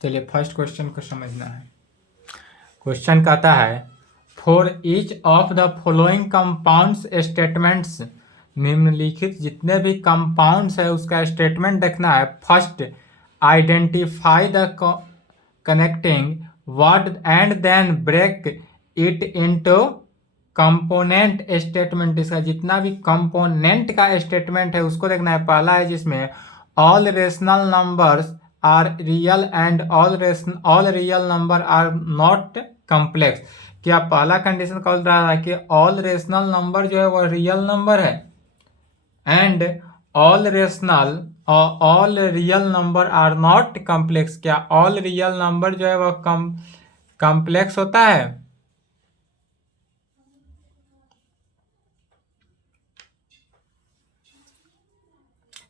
चलिए first question को समझना है। क्वेश्चन कहता है for each of the following compounds statements, निम्नलिखित जितने भी कंपाउंड्स है उसका स्टेटमेंट देखना है। First identify the connecting word and then break it into component statement. इसका जितना भी कंपोनेंट का स्टेटमेंट है उसको देखना है। पहला है जिसमें all rational numbers are real and all real number are not complex. क्या पहला कंडीशन कह रहा है कि ऑल रेशनल नंबर जो है वो रियल नंबर है and all real number are not complex. क्या ऑल रियल नंबर जो है वह कॉम्प्लेक्स होता है?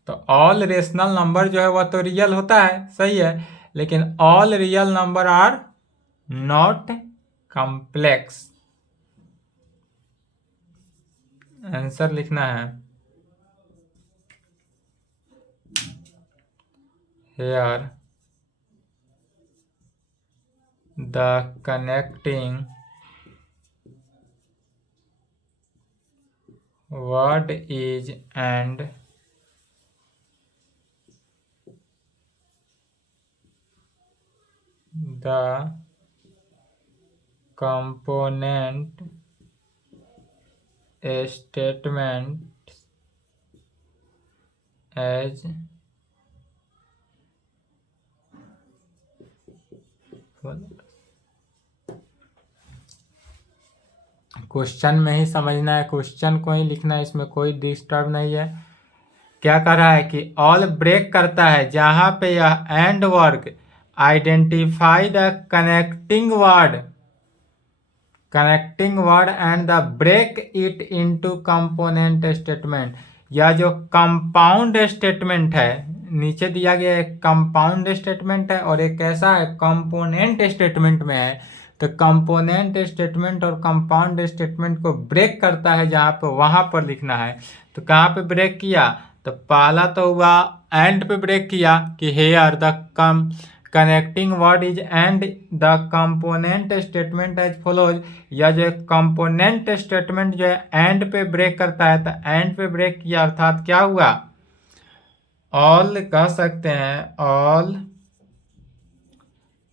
तो ऑल रेशनल नंबर जो है वह तो रियल होता है, सही है, लेकिन all real number are not complex. Answer लिखना है here the connecting word is and the component statement as question में ही समझना है, क्वेश्चन को ही लिखना है, इसमें कोई डिस्टर्ब नहीं है। क्या कर रहा है कि ऑल ब्रेक करता है जहां पे यह and work identify the connecting word and the break it into component statement. या जो कंपाउंड स्टेटमेंट है, नीचे दिया गया एक कंपाउंड स्टेटमेंट है और एक कैसा है, कंपोनेंट स्टेटमेंट में है। तो कंपोनेंट स्टेटमेंट और कंपाउंड स्टेटमेंट को ब्रेक करता है जहां पे वहां पर लिखना है। तो कहाँ पे ब्रेक किया? तो पहला तो हुआ एंड पे ब्रेक किया कि here the connecting word is and the component statement as follows. या जो कंपोनेंट स्टेटमेंट जो है एंड पे ब्रेक करता है, तो एंड पे ब्रेक किया अर्थात क्या हुआ, ऑल कह सकते हैं all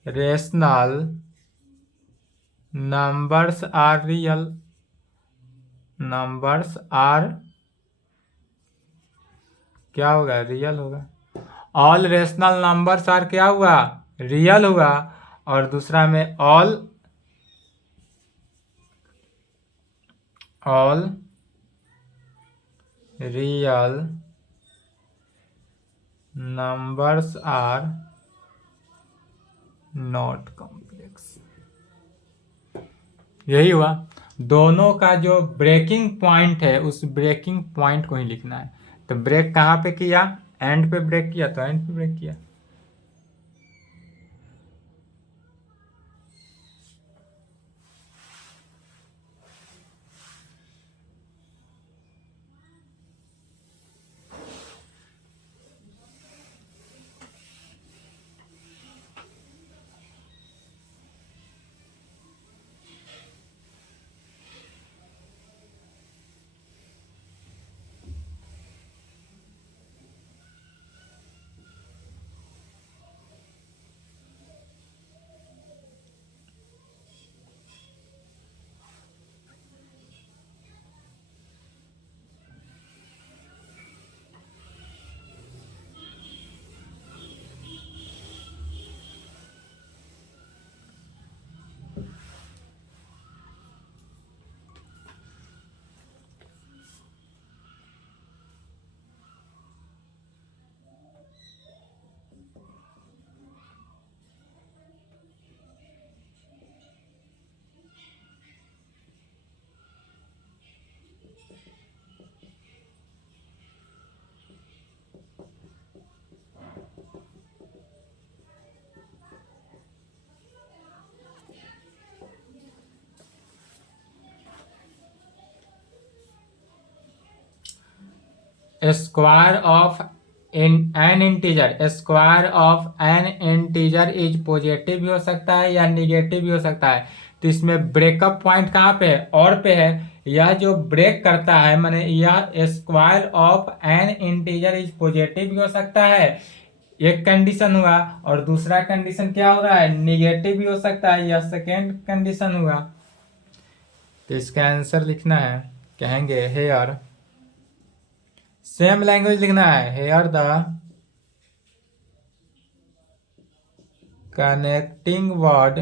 rational numbers are real, numbers are क्या होगा, रियल होगा। ऑल रेशनल नंबर्स आर क्या हुआ, रियल हुआ। और दूसरा में all real numbers are not complex. यही हुआ। दोनों का जो ब्रेकिंग पॉइंट है उस ब्रेकिंग पॉइंट को ही लिखना है। तो ब्रेक कहाँ पे किया, एंड पे ब्रेक किया, तो एंड पे ब्रेक किया। Square of an integer, square of an integer is positive भी हो सकता है या निगेटिव भी हो सकता है। तो इसमें ब्रेकअप पॉइंट कहाँ पे है, और पे है। यह जो ब्रेक करता है माने यह square of an integer is positive भी हो सकता है, एक कंडीशन हुआ। और दूसरा कंडीशन क्या हो रहा है, निगेटिव भी हो सकता है, यह सेकेंड कंडीशन हुआ। तो इसका आंसर लिखना है, कहेंगे हेयर, सेम लैंग्वेज लिखना है, here the connecting word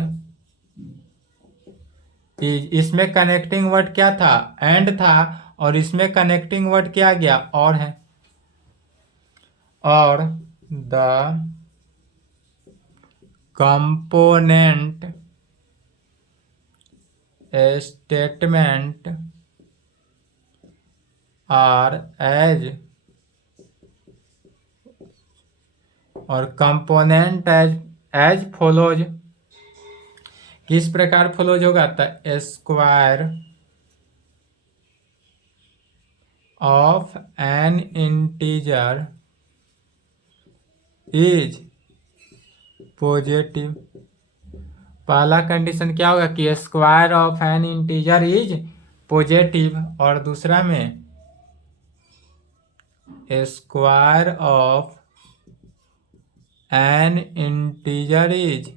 is. इसमें कनेक्टिंग वर्ड क्या था, एंड था, और इसमें कनेक्टिंग वर्ड क्या गया, और है। और the component statement are as, और कंपोनेंट एज फॉलोज। किस प्रकार फॉलोज होगा, तो square of an integer is positive. पहला कंडीशन क्या होगा कि square of an integer is positive, और दूसरा में square of an integer is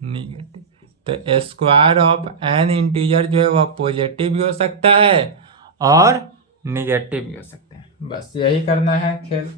negative. तो स्क्वायर ऑफ एन इंटीजर जो है वह पॉजिटिव भी हो सकता है और निगेटिव भी हो सकता है। बस यही करना है खेल।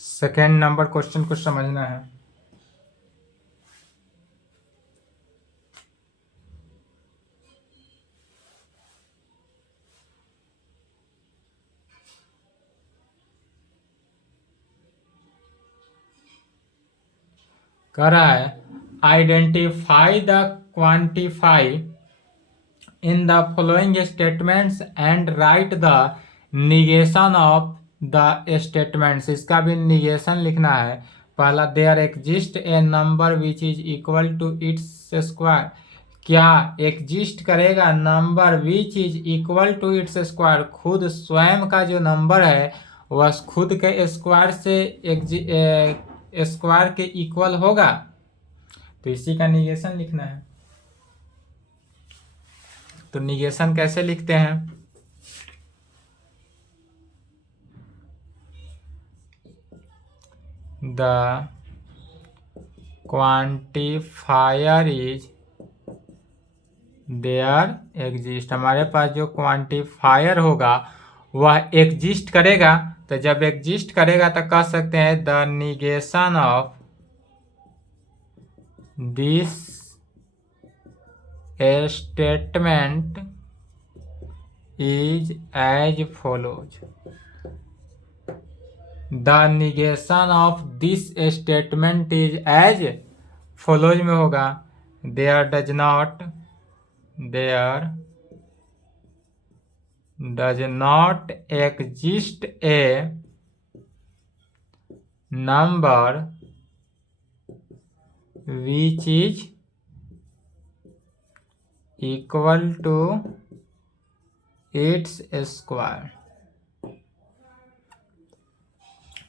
सेकेंड नंबर क्वेश्चन को समझना है। कह रहा है identify the quantify in the following statements and write the negation of the statements. इसका भी निगेशन लिखना है। पहला, there exist a number which is equal to its square. क्या एग्जिस्ट करेगा number which is equal to its square, खुद स्वयं का जो नंबर है वह खुद के स्क्वायर से स्क्वायर के इक्वल होगा। तो इसी का निगेशन लिखना है। तो निगेशन कैसे लिखते हैं, the quantifier is there exist. हमारे पास जो क्वांटिफायर होगा वह एग्जिस्ट करेगा। तो जब एग्जिस्ट करेगा तो कह सकते हैं the negation of this statement is as follows. The negation of this statement is as follows में होगा, there does not exist a number which is equal to its square।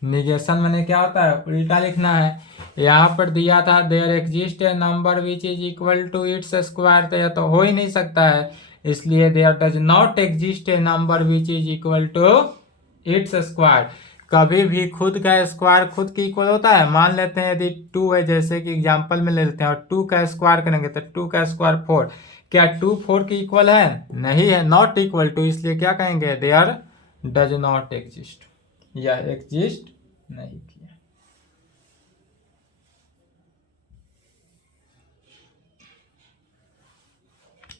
Negation मैंने क्या होता है, उल्टा लिखना है। यहाँ पर दिया था there exist a number which is equal to its square, तो यह तो हो ही नहीं सकता है, इसलिए there does not exist a number which is equal to its square. कभी भी खुद का स्क्वायर खुद के इक्वल होता है। मान लेते हैं यदि 2 है, जैसे कि एग्जांपल में ले लेते हैं, और 2 का स्क्वायर करेंगे तो 2 का स्क्वायर 4, क्या 2 4 के इक्वल है? नहीं है, नॉट इक्वल टू, इसलिए क्या कहेंगे, देयर डज नॉट एग्जिस्ट, या एग्जिस्ट नहीं किया।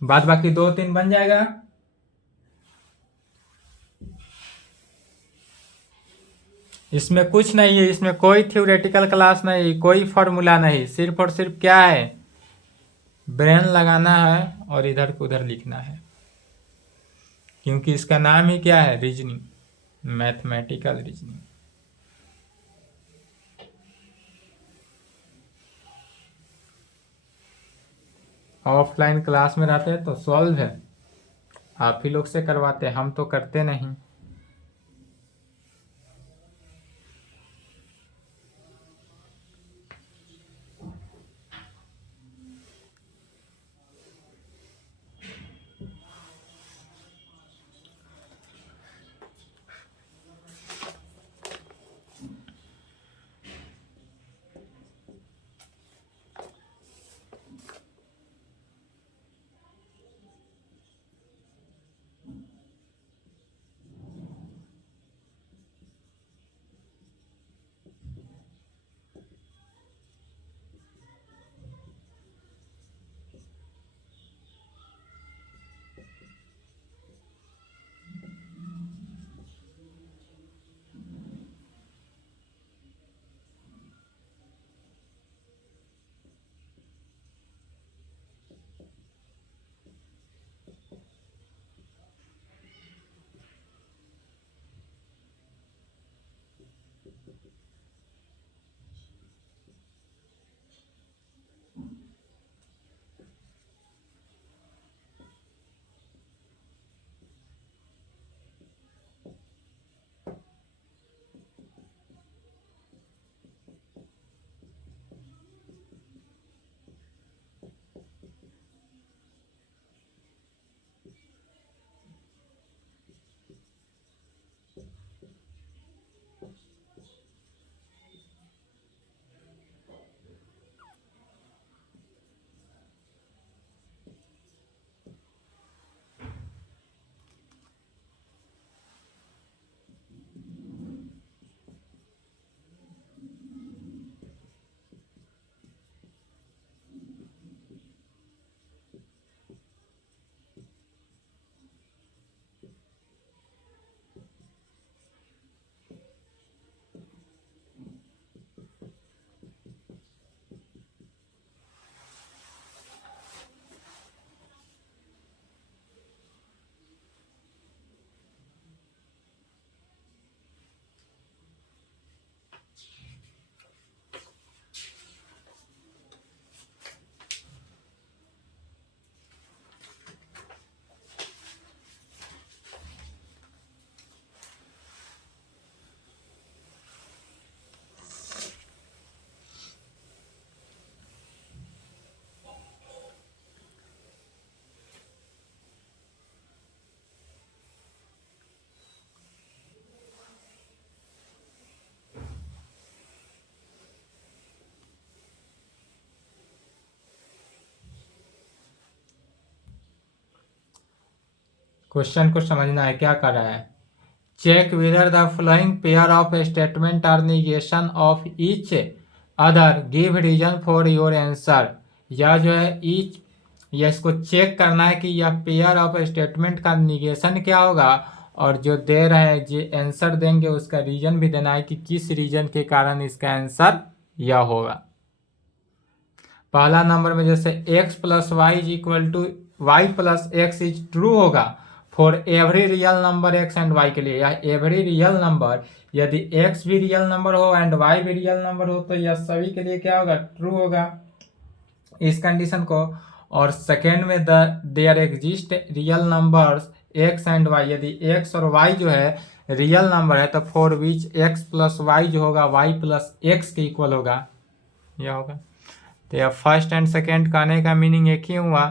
बाद बाकी 2 3 बन जाएगा। इसमें कुछ नहीं है, इसमें कोई थ्योरेटिकल क्लास नहीं, कोई फॉर्मूला नहीं, सिर्फ और सिर्फ क्या है, ब्रेन लगाना है और इधर को उधर लिखना है, क्योंकि इसका नाम ही क्या है, reasoning, mathematical reasoning. Offline class में रहते हैं तो सॉल्व है, आप ही लोग से करवाते हैं, हम तो करते नहीं। क्वेश्चन को समझना है, क्या कर रहा है, check whether the following pair of statement are negation of each other, give reason for your answer. या जो है या इसको चेक करना है कि यह पेयर ऑफ स्टेटमेंट का निगेशन क्या होगा और जो दे रहे हैं जो आंसर देंगे उसका रीजन भी देना है कि किस रीजन के कारण इसका आंसर यह होगा। पहला नंबर में जैसे x plus y is equal to y plus x is true होगा for every real number x and y के लिए। यह एवरी रियल नंबर, यदि x भी रियल नंबर हो एंड y भी रियल नंबर हो तो यह सभी के लिए क्या होगा, ट्रू होगा इस कंडीशन को। और सेकेंड में there exist real numbers x and y, यदि x और y जो है रियल नंबर है तो for which x plus y जो होगा y प्लस एक्स के इक्वल होगा, यह होगा। तो यह फर्स्ट एंड सेकेंड कहने का मीनिंग एक ही हुआ।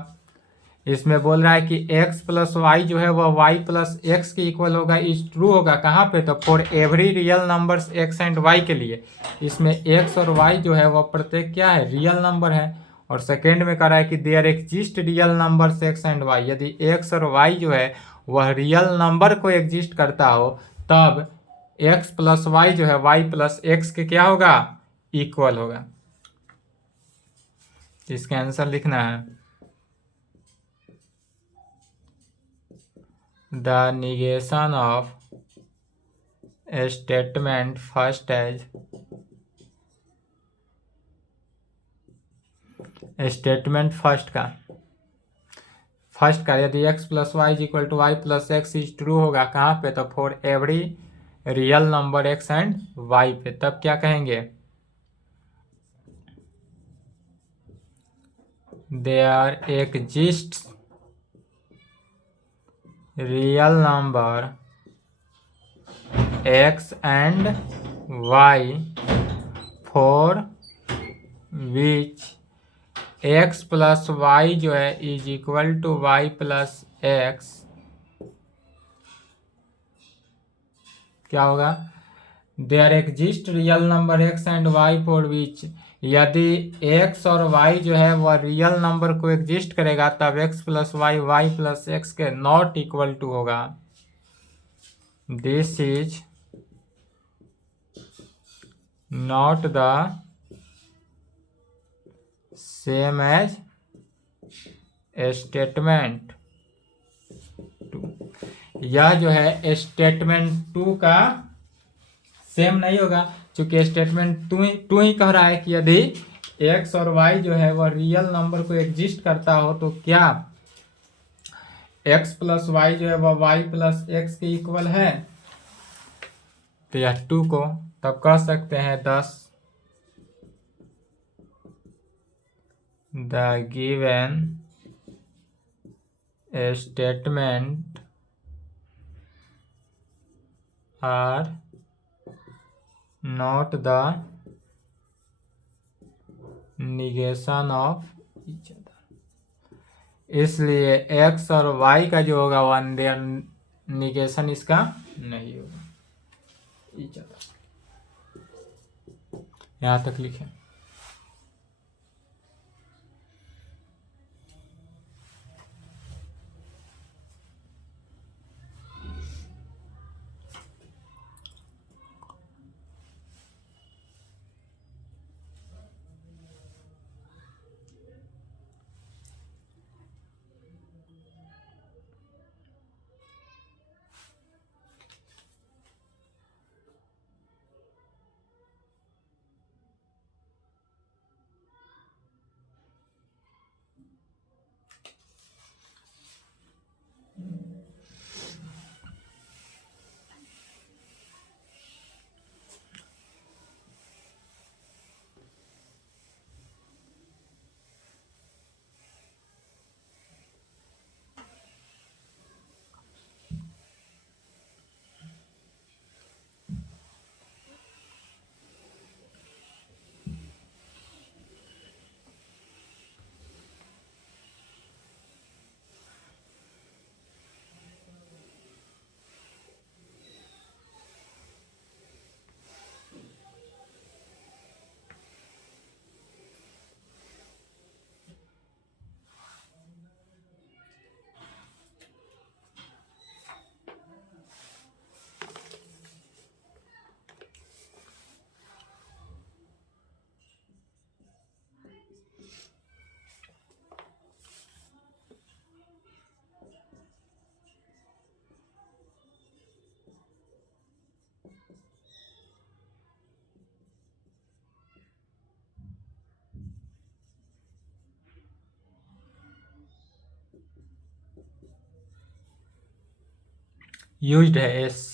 इसमें बोल रहा है कि x प्लस वाई जो है वह y प्लस एक्स के इक्वल होगा, इज ट्रू होगा कहाँ पे, तो for every real numbers x and y के लिए। इसमें x और y जो है वह प्रत्येक क्या है, रियल नंबर है। और सेकेंड में कह रहा है कि there exist real numbers x and y, यदि x और y जो है वह रियल नंबर को एग्जिस्ट करता हो तब x प्लस वाई जो है y प्लस एक्स के क्या होगा, इक्वल होगा। इसका आंसर लिखना है the negation of statement first as statement first का यदि x plus y is equal to y plus x is true होगा कहाँ पे, तो for every real number x and y पे, तब क्या कहेंगे, there exist real number x and y for which x plus y जो है is equal to y plus x, क्या होगा, there exist real number x and y for विच, यदि x और y जो है वह रियल नंबर को एग्जिस्ट करेगा तब x plus y y plus x के नॉट इक्वल टू होगा। This is not the same as statement two, यह जो है स्टेटमेंट टू का सेम नहीं होगा, क्योंकि स्टेटमेंट टू ही कह रहा है कि यदि x और y जो है वह रियल नंबर को एग्जिस्ट करता हो तो क्या x प्लस वाई जो है वह y प्लस एक्स के इक्वल है। तो यह टू को तब कह सकते हैं thus the given statement are not the negation of each other, इसलिए x और y का जो होगा वह निगेशन इसका नहीं होगा ईच अदर। यहाँ तक लिखें। यूज्ड है एस।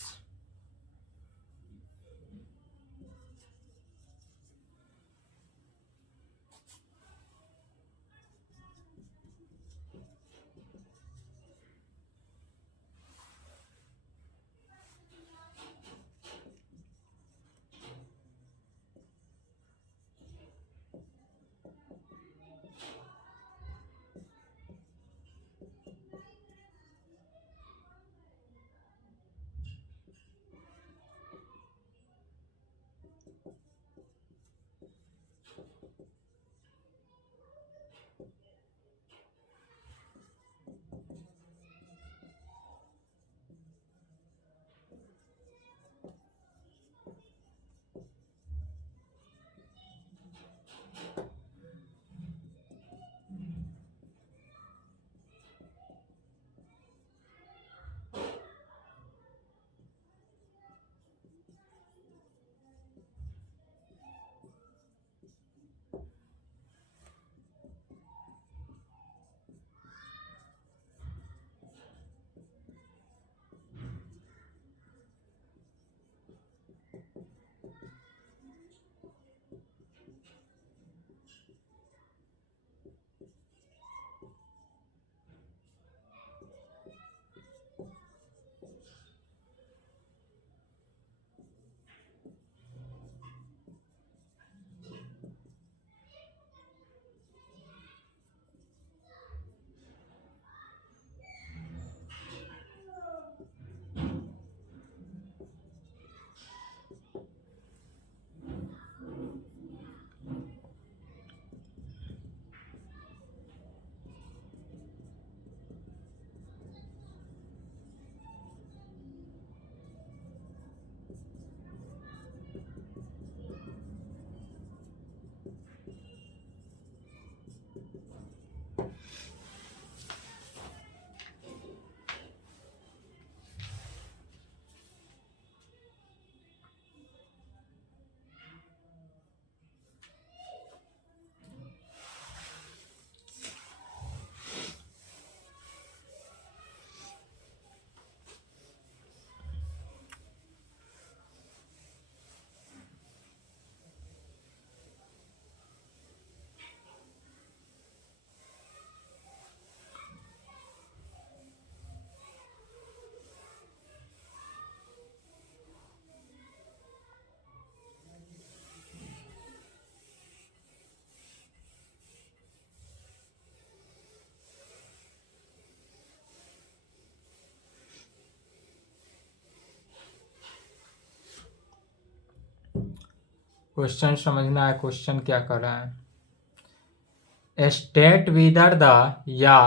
क्वेश्चन समझना है, क्वेश्चन क्या कर रहा है। स्टेट विदर द या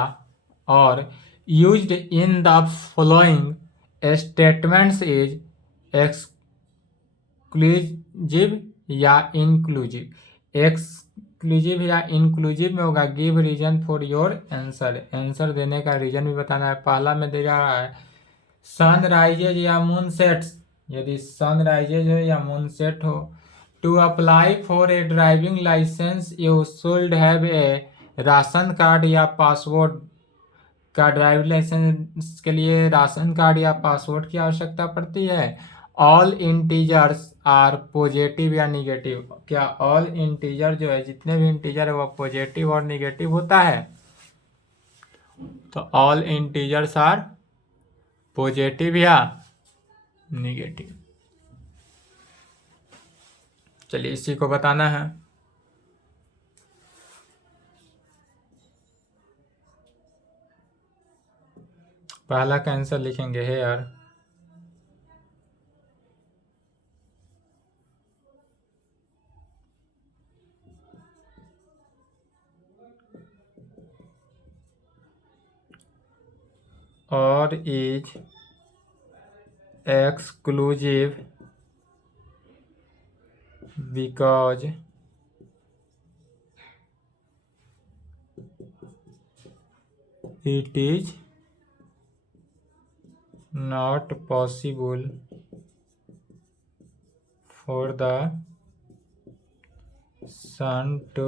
और used in the following statements is exclusive या इंक्लूसिव। एक्सक्लूसिव या इंक्लूसिव में होगा give reason for your answer. Answer देने का रीजन भी बताना है। पहला में दे रहा है सन राइजेज या मून सेट्स। यदि सन राइजेज हो या मून सेट हो। To apply for a driving license you should have a ration card या पासपोर्ट का। ड्राइविंग लाइसेंस के लिए राशन कार्ड या पासपोर्ट की आवश्यकता पड़ती है। ऑल इंटीजर्स आर पॉजिटिव या निगेटिव। क्या ऑल इंटीजर जो है, जितने भी इंटीजर है वो पॉजिटिव और निगेटिव होता है? तो ऑल इंटीजर्स आर पॉजिटिव या निगेटिव। चलिए इसी को बताना है। पहला का आंसर लिखेंगे हेयर। और is exclusive because it is not possible for the sun to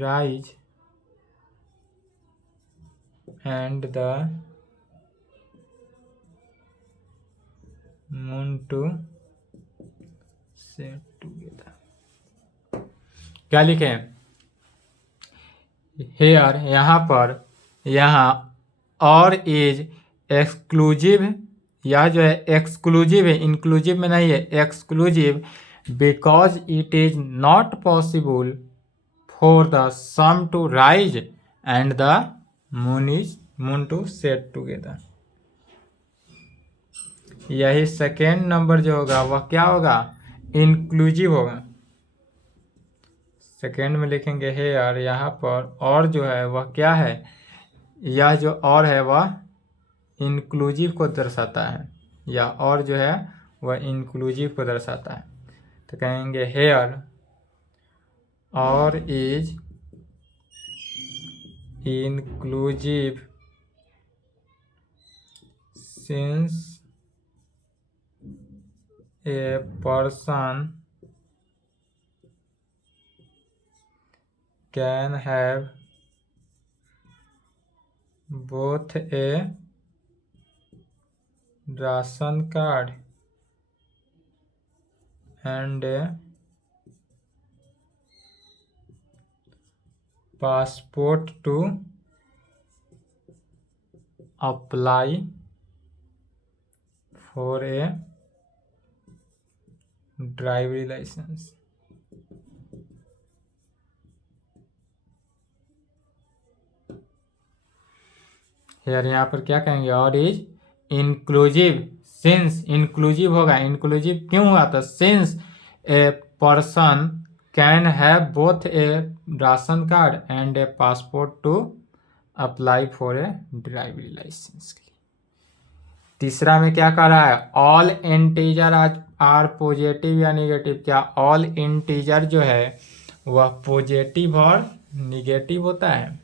rise and the moon to set together. क्या लिखे? हेयर, यहाँ पर, यहाँ और इज एक्सक्लूसिव, यह जो है एक्सक्लूसिव है, इंक्लूसिव में नहीं है, exclusive, because it is not possible for the sun to rise and the moon to set together. यही सेकेंड नंबर जो होगा वह क्या होगा? इंक्लूसिव होगा। सेकेंड में लिखेंगे हेयर, यहाँ पर और जो है वह क्या है? यह जो और है वह इंक्लूसिव को दर्शाता है, या और जो है वह इंक्लूसिव को दर्शाता है। तो कहेंगे हेयर और is inclusive since a person can have both a ration card and a passport to apply for a driving license। यार यहाँ पर क्या कहेंगे? और इज इंक्लूसिव सिंस, इंक्लूसिव होगा। इंक्लूसिव क्यों हुआ? तो since a person can have both a ration card and a passport to apply for a driving license के लिए। तीसरा में क्या कह रहा है? ऑल इंटीजर आर पॉजिटिव या निगेटिव। क्या ऑल इंटीजर जो है वह पॉजिटिव और निगेटिव होता है?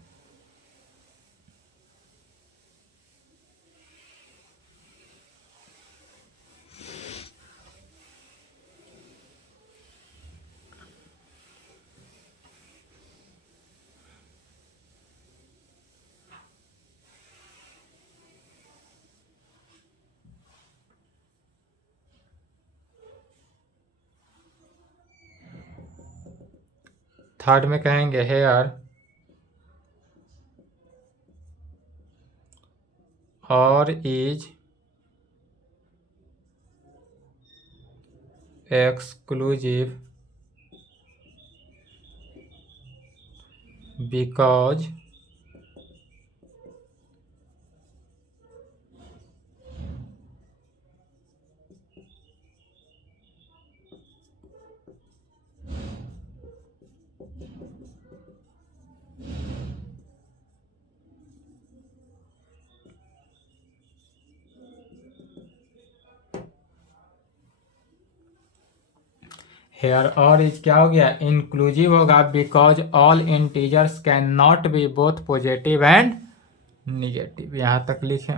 थर्ड में कहेंगे हेयर और इज exclusive because हेयर और इज क्या हो गया? इंक्लूसिव होगा, because all integers can not be both positive and negative. यहां तक लिखें।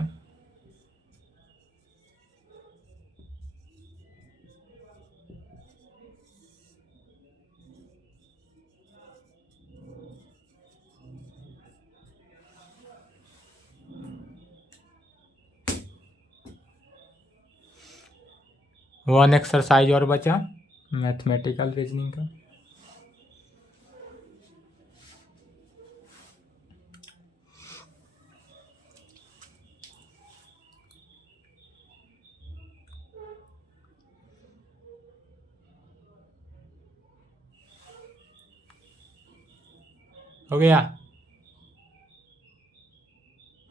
वन एक्सरसाइज और बचा मैथमेटिकल रीजनिंग का। हो गया।